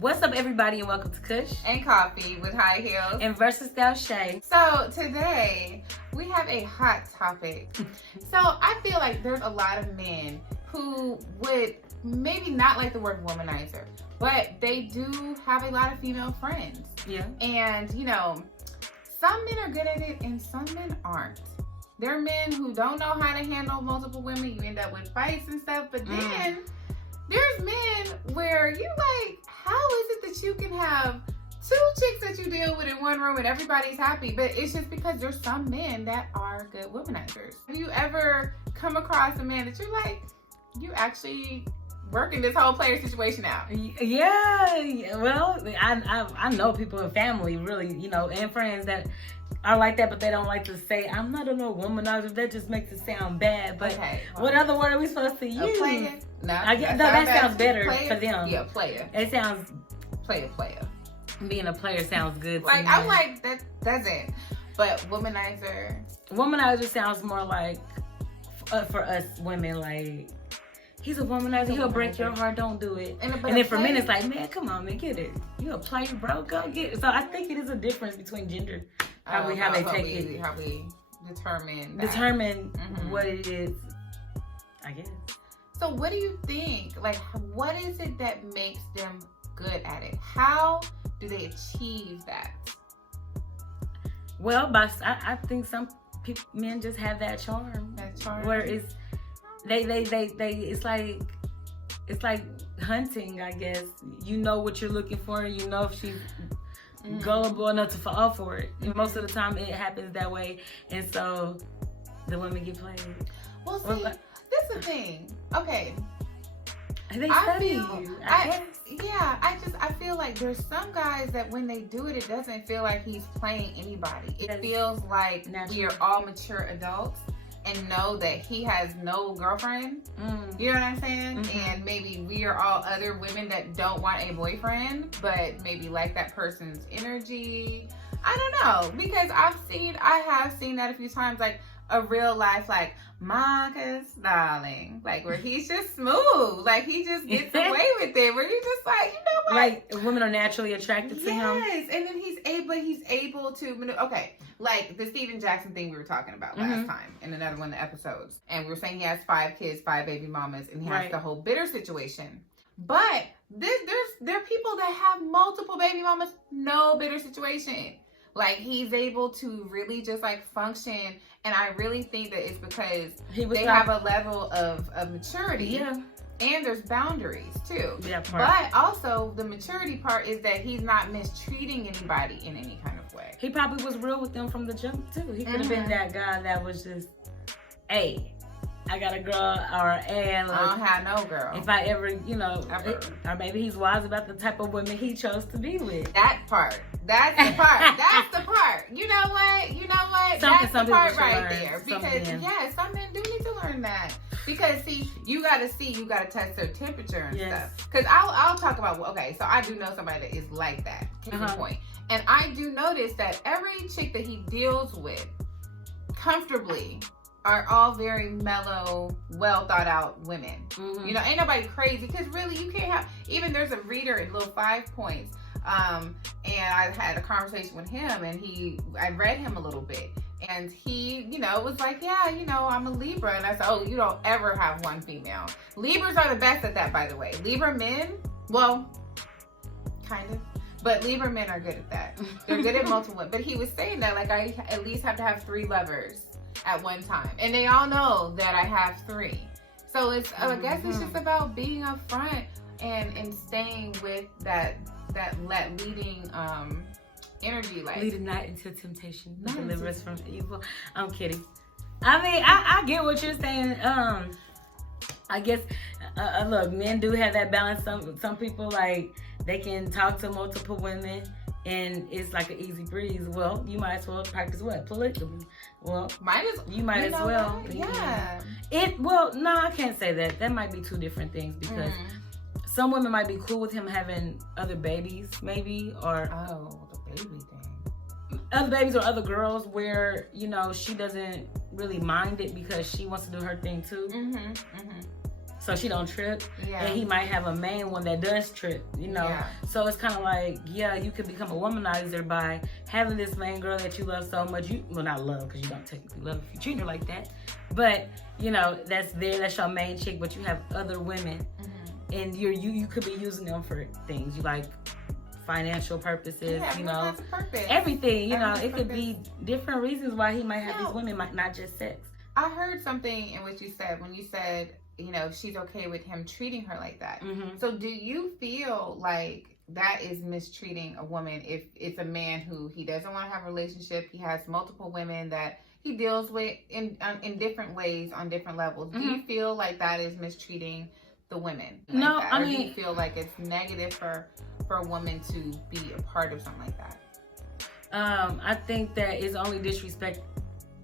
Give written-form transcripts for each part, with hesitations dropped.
What's up, everybody, and welcome to Kush and Coffee with High Heels and Versus Shay. So today we have a hot topic. So I feel like there's a lot of men who would maybe not like the word womanizer, but they do have a lot of female friends. Yeah. And you know, some men are good at it and some men aren't. There are men who don't know how to handle multiple women. You end up with fights and stuff, but then there's men where you like, how is it that you can have two chicks that you deal with in one room and everybody's happy? But it's just because there's some men that are good womanizers. Have you ever come across a man that you're like, you actually working this whole player situation out? Yeah, well, I know people in family, really, you know, and friends that are like that, but they don't like to say, I'm not a no womanizer. That just makes it sound bad. But okay, what other word are we supposed to use? Player? No, that sounds better player? for them. Yeah, player. It sounds player. Being a player sounds good. Like I'm like that doesn't. But womanizer sounds more like for us women, like he's a womanizer. He'll break your heart. Don't do it. And then for men, it's like, man, come on, man, get it. You a player, bro? Go get it. So I think it is a difference between gender. How they take it. How we determine what it is, I guess. So what do you think? Like, what is it that makes them good at it? How do they achieve that? Well, I think some men just have that charm. Where it's it's like hunting, I guess. You know what you're looking for. You know if she's gullible enough to fall for it. And most of the time it happens that way, and so the women get played. Well, see, that's the thing. Okay, they study. I feel like there's some guys that when they do it, it doesn't feel like he's playing anybody. It feels like we are all mature adults and know that he has no girlfriend. You know what I'm saying? And maybe we are all other women that don't want a boyfriend, but maybe like that person's energy. I don't know, because I have seen that a few times, like a real life, like Marcus, darling, like where he's just smooth, like he just gets away with it, where you're just like, you know what? Like women are naturally attracted to him. Yes, and then he's able to maneuver. Okay, like the Steven Jackson thing we were talking about last time in another one of the episodes, and we were saying he has 5 kids, 5 baby mamas, and he has the whole bitter situation. But there are people that have multiple baby mamas, no bitter situation. Like he's able to really just like function, and I really think that it's because they have a level of maturity. Yeah. And there's boundaries too. Yeah, part. But also the maturity part is that he's not mistreating anybody in any kind of way. He probably was real with them from the jump too. He could have been that guy that was just, hey, I got a girl, or and I don't have no girl. If I ever, or maybe he's wise about the type of women he chose to be with. That part. That's the part. That's the part. You know what? That's the part right there. Because some men do need to learn that. Because you gotta test their temperature and stuff. Because I'll talk about, so I do know somebody that is like that. Case in point. And I do notice that every chick that he deals with comfortably are all very mellow, well thought out women. You know, ain't nobody crazy, because really you can't have, even there's a reader in Little 5 Points, and I had a conversation with him, and I read him a little bit, and he, was like, I'm a Libra, and I said, oh, you don't ever have one female. Libras are the best at that, by the way. Libra men, well, kind of. But Libra men are good at that. They're good at multiple. But he was saying that, like, I at least have to have 3 lovers at one time, and they all know that I have 3. So it's I guess it's just about being upfront and staying with that leading energy, like leading not into temptation, deliver us from evil. I'm kidding. I mean, I get what you're saying. I guess look, men do have that balance. Some people, like, they can talk to multiple women and it's like an easy breeze. Well, you might as well practice what? Polygamy. Well, you might as well. Yeah. No, I can't say that. That might be 2 different things, because some women might be cool with him having other babies, maybe, or the baby thing. Other babies or other girls where, she doesn't really mind it because she wants to do her thing too. so she don't trip. Yeah. And he might have a main one that does trip, you know. Yeah. So it's kind of like, yeah, you could become a womanizer by having this main girl that you love so much. Well, not love, because you don't technically love if you treat her like that. But, you know, that's your main chick, but you have other women. Mm-hmm. And you could be using them for things. You like financial purposes, you know. Everything, you know. It could be different reasons why he might have these women, not just sex. I heard something in what you said when you said, you know, she's okay with him treating her like that. Mm-hmm. So do you feel like that is mistreating a woman if it's a man who he doesn't want to have a relationship, he has multiple women that he deals with in different ways on different levels? Mm-hmm. Do you feel like that is mistreating the women? Like no, that? I or mean, do you feel like it's negative for a woman to be a part of something like that? I think that is only disrespect.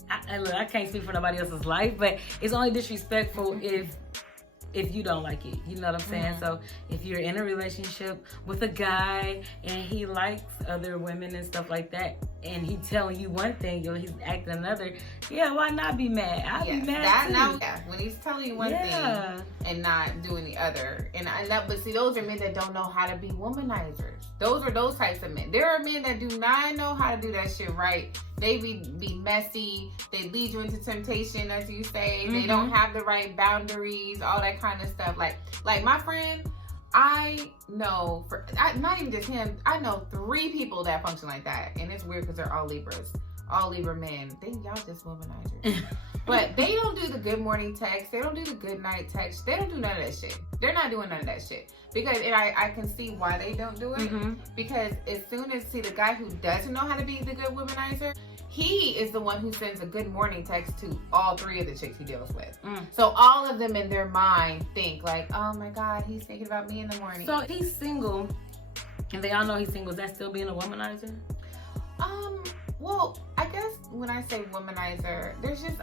I can't speak for nobody else's life, but it's only disrespectful if you don't like it. You know what I'm saying? Mm-hmm. So if you're in a relationship with a guy and he likes other women and stuff like that, and he telling you one thing and he's acting another, yeah, why not be mad? I'd be mad too. When he's telling you one thing and not doing the other. But see, those are men that don't know how to be womanizers. Those are those types of men. There are men that do not know how to do that shit right. They be messy. They lead you into temptation, as you say. Mm-hmm. They don't have the right boundaries, all that kind of stuff. Like my friend, I know, not even just him, I know 3 people that function like that. And it's weird because they're all Libras. All Libra men. Think y'all just womanizers. But they don't do the good morning text. They don't do the good night text. They don't do none of that shit. They're not doing none of that shit. Because, and I can see why they don't do it. Mm-hmm. Because as soon as, the guy who doesn't know how to be the good womanizer, he is the one who sends a good morning text to all 3 of the chicks he deals with. So all of them in their mind think like, oh my God, he's thinking about me in the morning. So he's single, and they all know he's single. Is that still being a womanizer? Well, I guess when I say womanizer,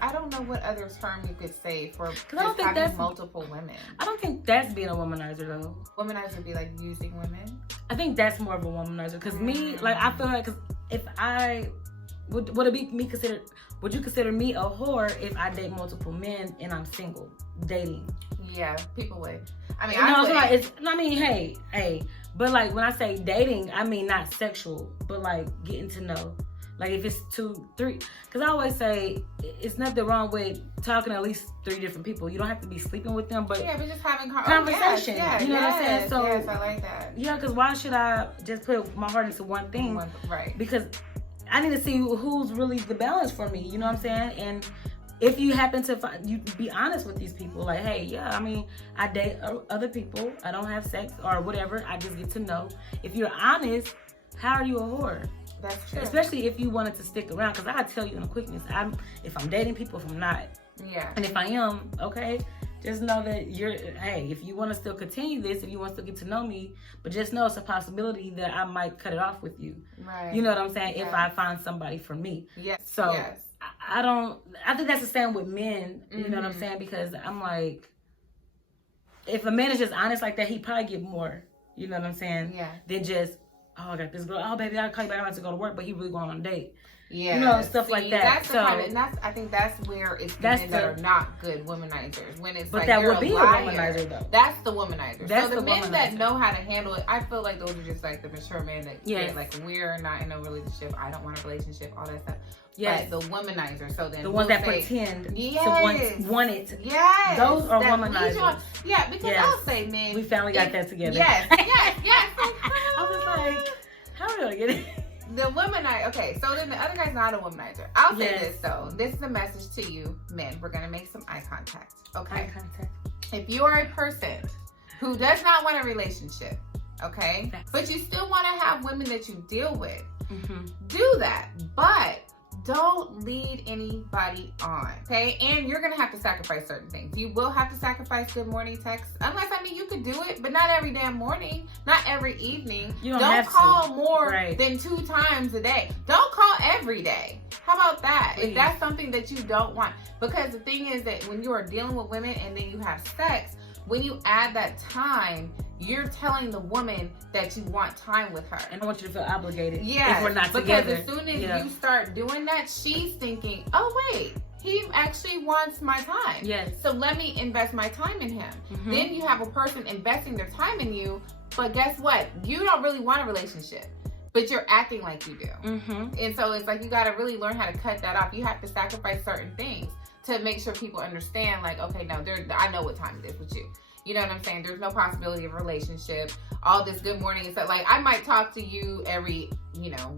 I don't know what other term you could say for just having multiple women. I don't think that's being a womanizer though. Womanizer would be like using women? I think that's more of a womanizer. Because me, like, I feel like, cause if I, would you consider me a whore if I date multiple men and I'm single, dating? Yeah, people would. I mean, hey, but like when I say dating, I mean not sexual, but like getting to know. Like if it's 2, 3, because I always say it's nothing wrong with talking to at least 3 different people. You don't have to be sleeping with them, but but just having conversation. Yes, you know what I'm saying? So yes, I like that. Yeah, because why should I just put my heart into one thing? Right. Because I need to see who's really the balance for me. You know what I'm saying? And if you happen to you be honest with these people, like, hey, yeah, I mean, I date other people. I don't have sex or whatever. I just get to know. If you're honest, how are you a whore? That's true. Especially if you wanted to stick around, because I tell you in a quickness, if I'm dating people, if I'm not. Yeah. And if I am, okay, just know that if you want to still continue this, if you want to still get to know me, but just know it's a possibility that I might cut it off with you. Right. You know what I'm saying? If I find somebody for me. Yes. So I think that's the same with men. You know what I'm saying? Because I'm like, if a man is just honest like that, he probably get more. You know what I'm saying? Yeah. Than just, oh, I got this girl. Oh, baby, I'll call you back. I'm about to go to work, but he really going on a date. Yeah. You know, stuff like that. I think that's where it's the men that are not good womanizers. When it's but like that would be a womanizer, though. That's the womanizer. So the men that know how to handle it, I feel like those are just like the mature men that get like, we're not in a relationship. I don't want a relationship, all that stuff. Yes. But the womanizer. So then the ones that pretend to want it. Yes. Those are womanizers. Yeah, because I'll say men. We finally got that together. Yes. I was like, how are we gonna get it? The womanizer. Okay, so then the other guy's not a womanizer. I'll say this though. This is a message to you, men. We're gonna make some eye contact. Okay. Eye contact. If you are a person who does not want a relationship, okay, but you still want to have women that you deal with, do that. But don't lead anybody on, okay? And you're gonna have to sacrifice certain things. You will have to sacrifice good morning texts. Unless, you could do it, but not every damn morning, not every evening. You don't call more than 2 times a day. Don't call every day. How about that? Please. If that's something that you don't want. Because the thing is that when you are dealing with women and then you have sex, when you add that time, you're telling the woman that you want time with her. And I want you to feel obligated. Yeah. If we're not together. Because as soon as you start doing that, she's thinking, oh, wait, he actually wants my time. Yes. So let me invest my time in him. Mm-hmm. Then you have a person investing their time in you, but guess what? You don't really want a relationship, but you're acting like you do. Mm-hmm. And so it's like you got to really learn how to cut that off. You have to sacrifice certain things to make sure people understand, like, okay, no, I know what time it is with you. You know what I'm saying? There's no possibility of a relationship. All this good morning and stuff. Like, I might talk to you every,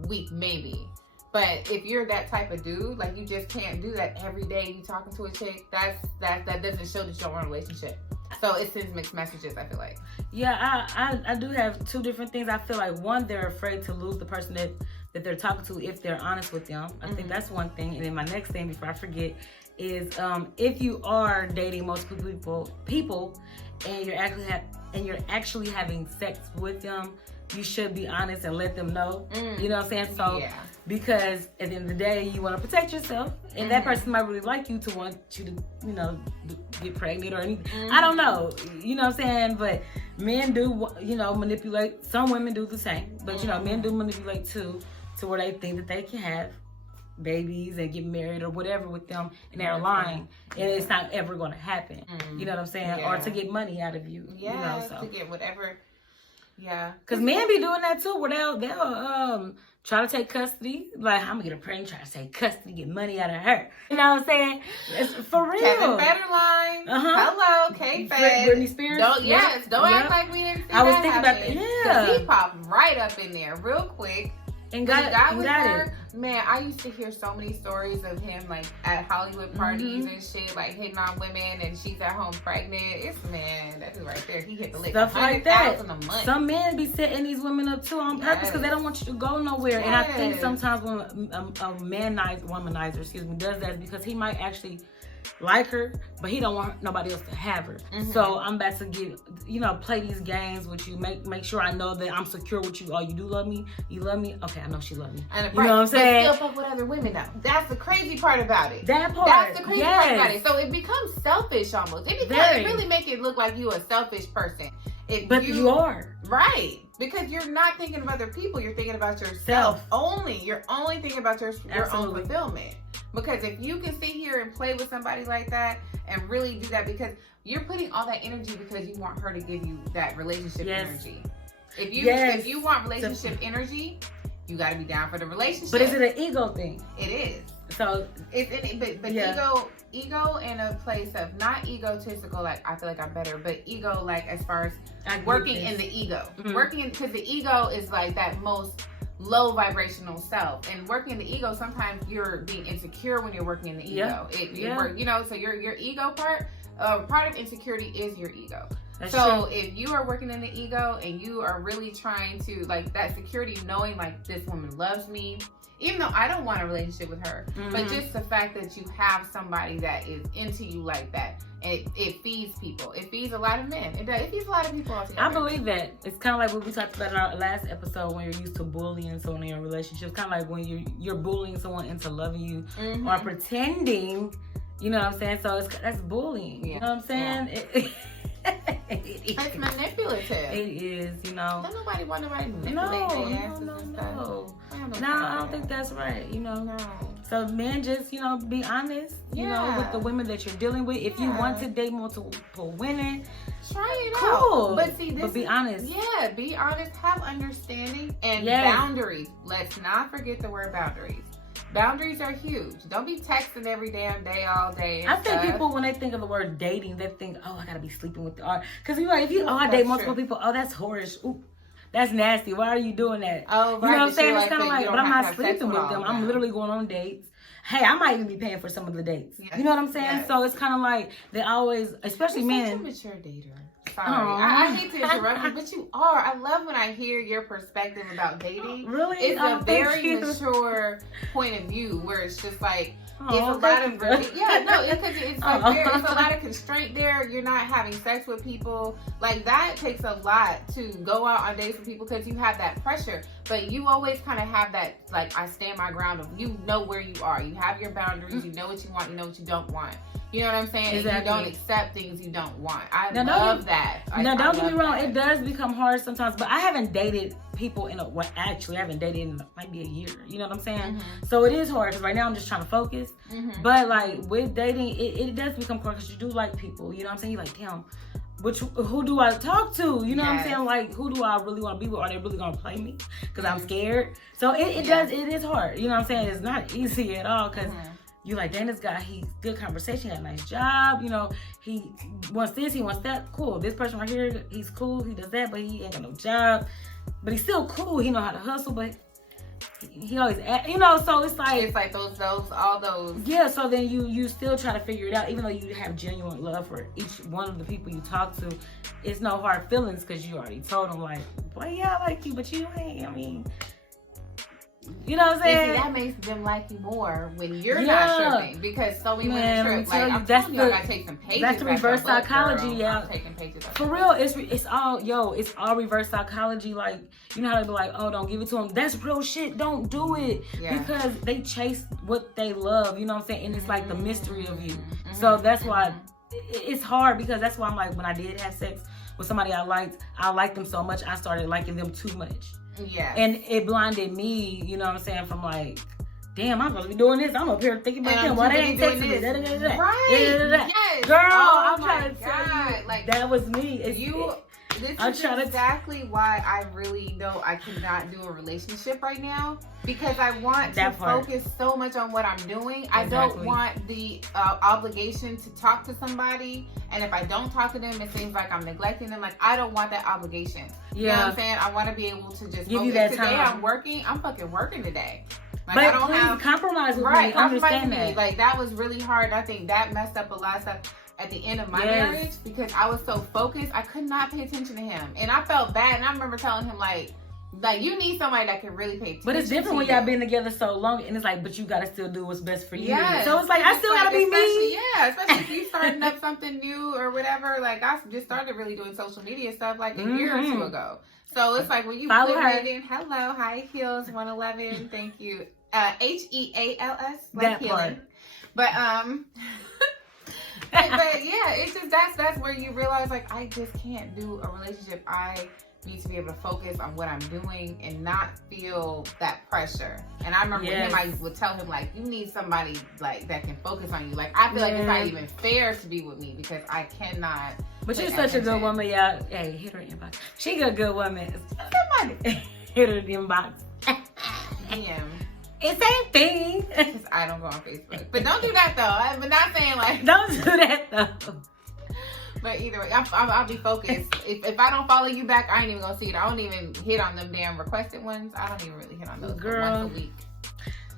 week maybe. But if you're that type of dude, like, you just can't do that every day. You talking to a chick, that doesn't show that you don't want a relationship. So it sends mixed messages, I feel like. Yeah, I do have two different things. I feel like, one, they're afraid to lose the person that they're talking to if they're honest with them. I think that's one thing. And then my next thing, before I forget, is if you are dating multiple people and you're actually having sex with them, you should be honest and let them know. You know what I'm saying? So, because at the end of the day, you want to protect yourself, and that person might really like you to want you to, get pregnant or anything. I don't know. You know what I'm saying? But men do, manipulate. Some women do the same, but men do manipulate too, to where they think that they can have babies and get married or whatever with them, and they're lying, and it's not ever going to happen. You know what I'm saying? Or to get money out of you. To get whatever. Yeah, because men be doing that too, where they'll try to take custody. Like, I'm gonna get a pregnant, try to take custody, get money out of her. You know what I'm saying? It's for real. Kevin Federline. Hello, K-Fed. Britney Spears. Don't act like we didn't see I was that thinking happen. about that. Because he popped right up in there real quick. And got her. Man, I used to hear so many stories of him, like, at Hollywood parties and shit, like, hitting on women, and she's at home pregnant. That dude right there, he hit the lick. Stuff like that. A month. Some men be setting these women up too on purpose because they don't want you to go nowhere. And I think sometimes when a womanizer, does that, is because he might actually like her, but he don't want nobody else to have her. So I'm about to get, play these games with you, make sure I know that I'm secure with you. Oh, you do love me? You love me? Okay, I know she love me. And you know what I'm saying? But still fuck with other women though. That's the crazy part about it. That part. That's the crazy part about it. So it becomes selfish almost. It really make it look like you a selfish person. But you are. Right. Because you're not thinking of other people. You're thinking about yourself only. You're only thinking about your own fulfillment. Because if you can sit here and play with somebody like that and really do that, because you're putting all that energy because you want her to give you that relationship energy. If you want relationship energy, you got to be down for the relationship. But is it an ego thing? It is. So ego in a place of not egotistical, like I feel like I'm better, but ego like as far as working in the ego, because the ego is like that most low vibrational self, and working in the ego, sometimes you're being insecure when you're working in the ego. So your ego part of insecurity is your ego. That's true. If you are working in the ego and you are really trying to, like, that security, knowing like this woman loves me, even though I don't want a relationship with her, but just the fact that you have somebody that is into you like that, it feeds people. It feeds a lot of men. It feeds a lot of people altogether. I believe that. It's kind of like what we talked about in our last episode, when you're used to bullying someone in your relationship. Kind of like when you're bullying someone into loving you or pretending. You know what I'm saying? So that's bullying. You know what I'm saying? Yeah. It's manipulative. It is, Don't nobody want nobody to manipulate their asses and stuff. No, I don't think that's right. No. So men, just be honest. With the women that you're dealing with. If you want to date multiple women, try it out. But be honest. Yeah, be honest. Have understanding and boundaries. Let's not forget the word boundaries. Boundaries are huge. Don't be texting every damn day, all day. I think people, when they think of the word dating, they think, oh, I gotta be sleeping with the because I date multiple people. Oh, that's whorish. Ooh, that's nasty. Why are you doing that? Oh, right. You know what I'm saying? It's kind of like, but I'm not sleeping with them. Now. I'm literally going on dates. Hey, I might even be paying for some of the dates. Yes. You know what I'm saying? Yes. So it's kind of like they always, especially men. You're such a mature dater. Sorry, I hate to interrupt you, but you are. I love when I hear your perspective about dating. Really? It's a very mature point of view where it's just like, it's a lot of it's a lot of constraint there. You're not having sex with people. Like, that takes a lot to go out on dates with people because you have that pressure. But you always kind of have that, like, I stand my ground of, you know where you are. You have your boundaries. You know what you want. You know what you don't want. You know what I'm saying? Exactly. And you don't accept things you don't want. I love that. Now, don't get me wrong. It does become hard sometimes. But I haven't dated people actually, I haven't dated in maybe a year. You know what I'm saying? Mm-hmm. So it is hard because right now I'm just trying to focus. Mm-hmm. But, like, with dating, it does become hard because you do like people. You know what I'm saying? You're like, damn. Who do I talk to? You know what I'm saying? Like, who do I really want to be with? Are they really going to play me? Because I'm scared. So it is hard. You know what I'm saying? It's not easy at all because you like, dang, this guy, he's good conversation, he got a nice job. You know, he wants this, he wants that. Cool. This person right here, he's cool. He does that, but he ain't got no job. But he's still cool. He know how to hustle, but he always, you know, so it's like all those. Yeah, so then you still try to figure it out, even though you have genuine love for each one of the people you talk to. It's no hard feelings because you already told them, like, boy, yeah, I like you, but you ain't. I mean, you know what I'm saying? See, that makes them like you more when you're not tripping, because so many women trip. Like, I'm telling you, I gotta take some pages. That's the reverse psychology, yeah. I'm taking pages. For real, it's all reverse psychology. Like, you know how they be like, oh, don't give it to them. That's real shit. Don't do it. Yeah. Because they chase what they love. You know what I'm saying? And it's like the mystery of you. Mm-hmm. So that's why it's hard, because that's why I'm like, when I did have sex with somebody I liked them so much, I started liking them too much. Yeah. And it blinded me, you know what I'm saying, from like, damn, I'm supposed to be doing this. I'm up here thinking about them. Why they ain't texting me? Right. Yes. Girl, I'm trying to tell you. Like, that was me. This is exactly why I really know I cannot do a relationship right now, because I want to focus so much on what I'm doing. Exactly. I don't want the obligation to talk to somebody, and if I don't talk to them, it seems like I'm neglecting them. Like, I don't want that obligation. Yeah. You know what I'm saying? I want to be able to just give focus. You that today time. I'm working. I'm fucking working today. Like, but I don't have compromise with me. Understand that. Like, that was really hard. I think that messed up a lot of stuff at the end of my marriage, because I was so focused, I could not pay attention to him, and I felt bad. And I remember telling him, like you need somebody that can really pay attention. But it's different when y'all been together so long, and it's like, but you gotta still do what's best for you. Yeah. So it's like, I still gotta be me. Yeah, especially if you starting up something new or whatever. Like, I just started really doing social media stuff like a year or two ago. So it's like, when you follow her. Hello, High Heels 111. Thank you. HEALS, like healing. But but yeah, it's just that's where you realize, like, I just can't do a relationship. I need to be able to focus on what I'm doing and not feel that pressure. And I remember with him, I would tell him, like, you need somebody like that can focus on you. Like, I feel like it's not even fair to be with me, because I cannot. But you're such a good woman, y'all. Hey, hit her inbox. She a good woman. Somebody hit her inbox. Damn. It's same thing. Because I don't go on Facebook. But don't do that, though. I'm not saying, like, don't do that, though. But either way, I'll be focused. If I don't follow you back, I ain't even gonna see it. I don't even hit on them damn requested ones. I don't even really hit on those. Girl. Once a week.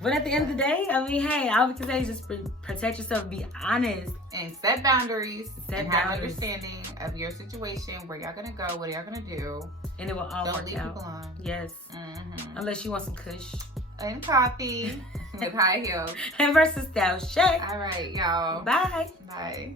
But at the end of the day, I mean, hey, all we can say is just protect yourself, be honest, and set boundaries, have understanding of your situation, where y'all gonna go, what y'all gonna do, and it will all work out. Don't leave people on. Yes. Mm-hmm. Unless you want some kush and coffee with high heels and versus style check. All right, y'all. Bye. Bye.